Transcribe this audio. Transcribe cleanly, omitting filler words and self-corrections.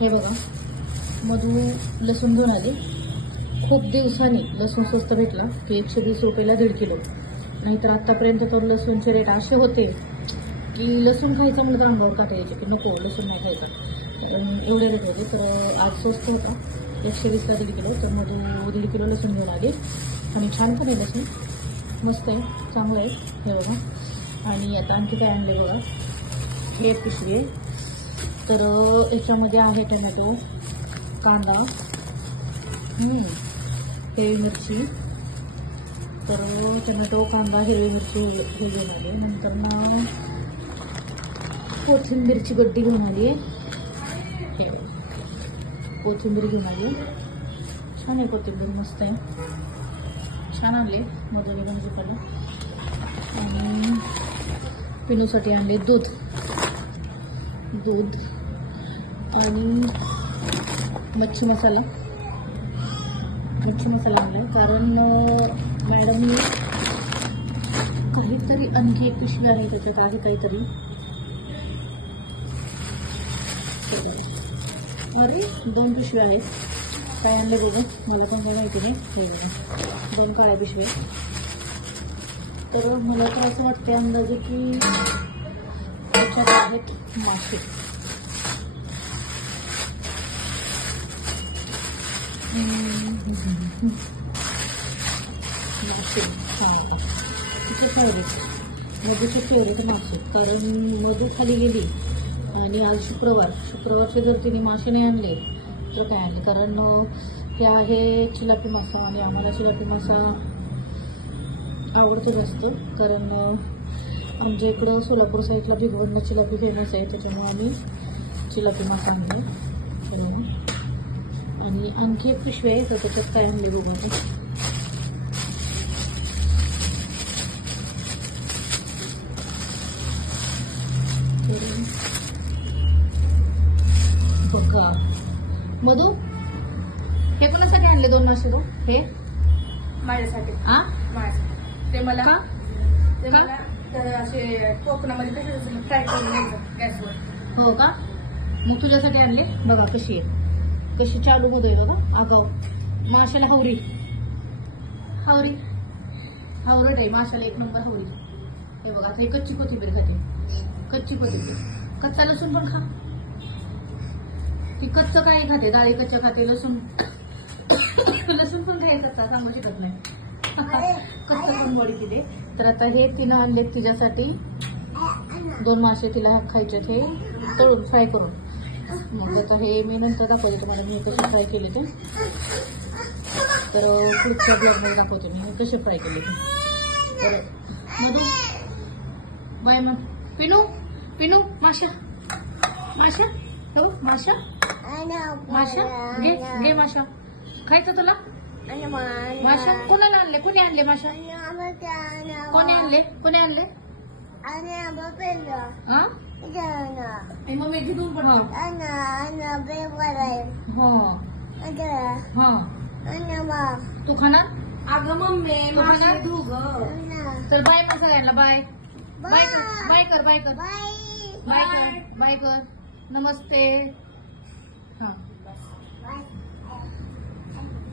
हे बघा, मधू लसूण घेऊन आले. खूप दिवसांनी लसूण स्वस्त भेटला की 120 रुपयाला 1.5 किलो. नाहीतर आत्तापर्यंत तर लसूणचे रेट असे होते की लसूण खायचा म्हणलं तर अंगावर काटा यायचे की नको लसूण नाही खायचा. तर एवढे रेट होते. तर आज स्वस्त होता 120ला 1.5 किलो. तर मधू 1.5 किलो लसूण घेऊन आले. आणि छान पण आहे लसूण, मस्त आहे, चांगलं आहे. हे बघा. आणि आता आणखी काय आणले बघा, हे पिशवी आहे. तर याच्यामध्ये आहे टोमॅटो, कांदा, हिरवी मिरची. तर टोमॅटो, कांदा, हिरवी मिरची हे घेऊन आली. नंतर मग कोथिंबीरची गड्डी घेऊन आली आहे. हे कोथिंबीर घेऊन आली. छान आहे कोथिंबीर, मस्त आहे, छान आणले मधुरी भाजीपाला. आणि पिनूसाठी आणले दूध आणि मच्छी मसाला आणला. कारण मॅडमनी काहीतरी आणखी एक पिशवी आहे, त्याच्यात आहे काहीतरी. अरे 2 पिशव्या आहेत. काय आणलं बघा, मला पण काही माहिती नाही. हे बघा 2 काळ्या पिशव्या. तर मला तर असं वाटते अंदाजे की त्याच्यात आहेत मासे. हां, तिचे मधूचे फेवरेट मासे. कारण मधू खाली गेली आणि आज शुक्रवारचे जर तिने मासे नाही आणले तर काय आणले. कारण ते आहे चिलापी मासा आणि आम्हाला चिलापी मासा आवडतो जास्त. कारण आमच्या इकडं सोलापूर साईडला भिगवणला चिलापी फेमस आहे, त्याच्यामुळे आम्ही चिलापी मासा आणले. आणि आणखी एक पिशवी आहे, तर त्याच्यात काय आणले बघू. बघा मधू, हे कोणासाठी आणले 2 मासे? तो हे माझ्यासाठी. माझ्यासाठी ते मला का? ते मला तर असे कोकणामध्ये कसे फ्राय करून घ्यायचं गॅसवर. हो का? मग तुझ्यासाठी आणले. बघा कशी आहे, कशी चालू मध्ये बघा. आगाव माशाला हावरट आहे माशाला, 1 नंबर हावरी. हे बघा, आता हे कच्ची कोथिंबीर खाते, कच्ची कोथिंबीर. कच्चा लसूण पण खा. ती कच्चं काही खाते, डाळी कच्च्या खाते. लसूण पण काही कच्चा सांगू शकत नाही. कच्चं पण वडी तिथे. तर आता हे तिनं आणले तिच्यासाठी 2 मासे, तिला खायचे. हे तळून फ्राय करून. मग आता हे मी नंतर दाखवते तुम्हाला मी कसे फ्राय केले ते. तर पुढच्या ब्लॉगमध्ये दाखवते मी कसे फ्राय केले ते. तर मधू बाय. मग पिनू माशा हो, माशा घे माशा. खायचं तुला माशा? कोणाला आणले? कोणी आणले माशा? कोणी आणले? हा, मम्मी घेऊन पण. तू खाणार? अगं मम्मी तू खाणार? तर बाय मग सगळ्यांना. बाय कर. नमस्ते. हा.